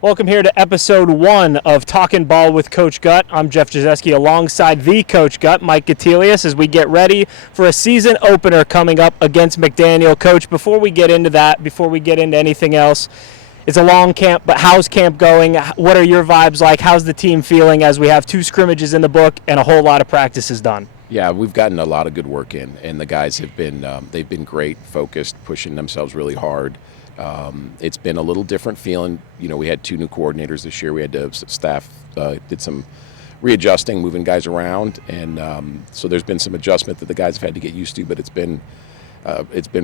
Welcome here to episode 1 of Talkin Ball with Coach Gut. I'm Jeff Jazeski alongside the Coach Gut, Mike Gatelius, as we get ready for a season opener coming up against McDaniel. Coach, before we get into that, before we get into anything else, it's a long camp, but how's camp going? What are your vibes like? How's the team feeling as we have 2 scrimmages in the book and a whole lot of practices done? Yeah, we've gotten a lot of good work in, and the guys have been they've been great, focused, pushing themselves really hard. It's been a little different feeling. You know, we had 2 new coordinators this year. We had to staff did some readjusting, moving guys around, and so there's been some adjustment that the guys have had to get used to. But it's been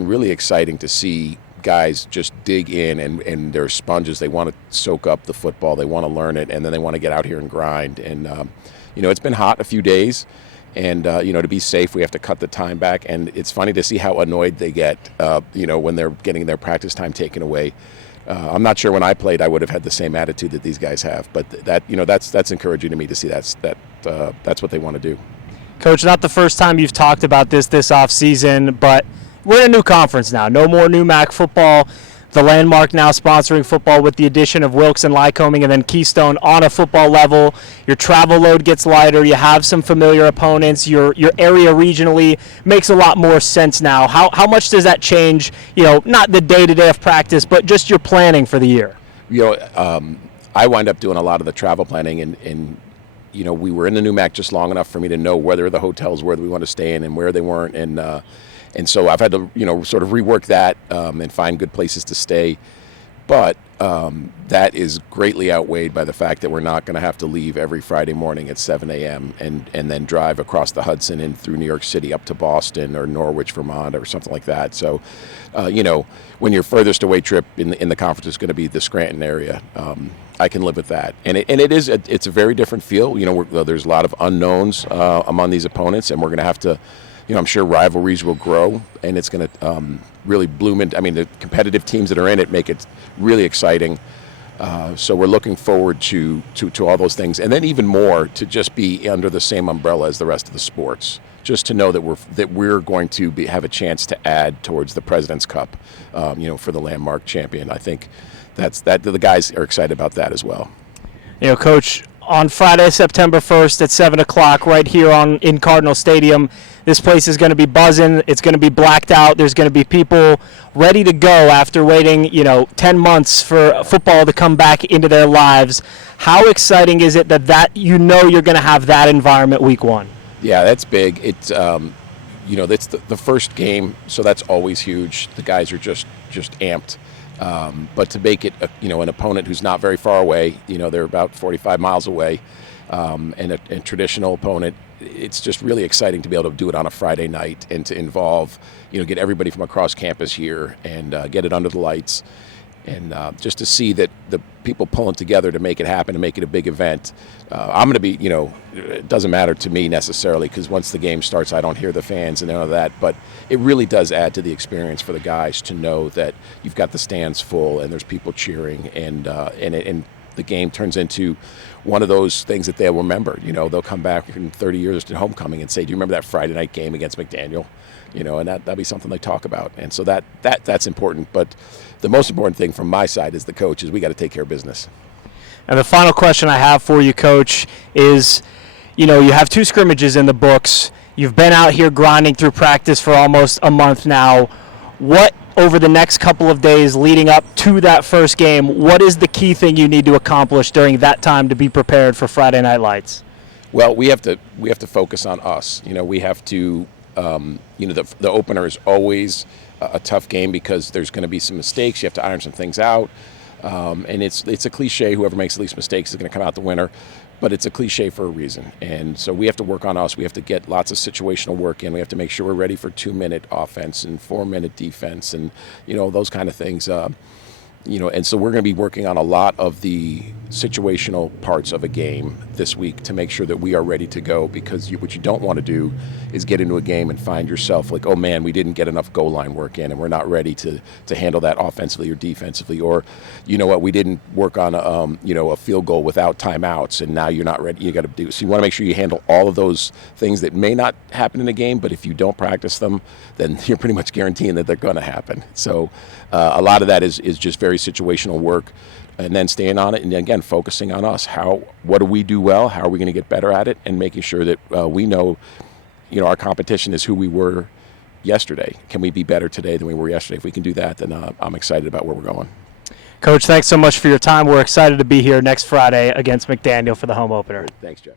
really exciting to see guys just dig in, and they're sponges. They want to soak up the football. They want to learn it, and then they want to get out here and grind. And you know, it's been hot a few days. And, you know, to be safe, we have to cut the time back. And it's funny to see how annoyed they get, you know, when they're getting their practice time taken away. I'm not sure when I played I would have had the same attitude that these guys have. But that, you know, that's encouraging to me to see that's what they want to do. Coach, not the first time you've talked about this offseason, but we're in a new conference now. No more new MAC football. The Landmark now sponsoring football with the addition of Wilkes and Lycoming, and then Keystone on a football level. Your travel load gets lighter. You have some familiar opponents. Your area regionally makes a lot more sense now. How much does that change, you know, not the day-to-day of practice, but just your planning for the year? You know, I wind up doing a lot of the travel planning, and you know, we were in the new MAC just long enough for me to know whether the hotels where we want to stay in and where they weren't, and so I've had to, you know, sort of rework that and find good places to stay. But that is greatly outweighed by the fact that we're not going to have to leave every Friday morning at 7 a.m. and then drive across the Hudson and through New York City up to Boston or Norwich, Vermont, or something like that. So, you know, when your furthest away trip in the conference is going to be the Scranton area, I can live with that. And it's a very different feel. You know, there's a lot of unknowns among these opponents, and we're going to have to. You know, I'm sure rivalries will grow, and it's going to really bloom into. I mean, the competitive teams that are in it make it really exciting. So we're looking forward to all those things, and then even more to just be under the same umbrella as the rest of the sports. Just to know that we're going to have a chance to add towards the President's Cup, you know, for the Landmark champion. I think that the guys are excited about that as well. You know, Coach, on Friday, September 1st at 7 o'clock right here in Cardinal Stadium, this place is going to be buzzing. It's going to be blacked out. There's going to be people ready to go after waiting, you know, 10 months for football to come back into their lives. How exciting is it that you know you're going to have that environment week 1? Yeah, that's big. It's, you know, that's the first game, so that's always huge. The guys are just amped. But to make it, you know, an opponent who's not very far away, you know, they're about 45 miles away, and a traditional opponent, it's just really exciting to be able to do it on a Friday night and to involve, you know, get everybody from across campus here and get it under the lights. And just to see that the people pulling together to make it happen, to make it a big event. I'm going to be, you know, it doesn't matter to me necessarily because once the game starts, I don't hear the fans and none of that. But it really does add to the experience for the guys to know that you've got the stands full and there's people cheering, and the game turns into one of those things that they'll remember. You know, they'll come back in 30 years to homecoming and say, "Do you remember that Friday night game against McDaniel?" You know, and that'll be something they talk about. And so that's important. But the most important thing from my side as the coach is we got to take care of business. And the final question I have for you, Coach, is, you know, you have 2 scrimmages in the books. You've been out here grinding through practice for almost a month now. What, over the next couple of days leading up to that first game, what is the key thing you need to accomplish during that time to be prepared for Friday Night Lights? Well, we have to focus on us. You know, we have to, you know, the opener is always a tough game because there's going to be some mistakes. You have to iron some things out. And it's a cliche, whoever makes the least mistakes is going to come out the winner, but it's a cliche for a reason. And so we have to work on us. We have to get lots of situational work in. We have to make sure we're ready for 2-minute offense and 4-minute defense and, you know, those kind of things. You know, and so we're going to be working on a lot of the situational parts of a game this week to make sure that we are ready to go, because what you don't want to do is get into a game and find yourself like, oh man, we didn't get enough goal line work in and we're not ready to handle that offensively or defensively, or you know what, we didn't work on a field goal without timeouts and now you're not ready. You got to do so. You want to make sure you handle all of those things that may not happen in a game, but if you don't practice them, then you're pretty much guaranteeing that they're going to happen. So a lot of that is just very situational work. and then staying on it, and again focusing on us. What do we do well? How are we going to get better at it? And making sure that we know, our competition is who we were yesterday. Can we be better today than we were yesterday? If we can do that, then I'm excited about where we're going. Coach, thanks so much for your time. We're excited to be here next Friday against McDaniel for the home opener. Thanks, Jeff.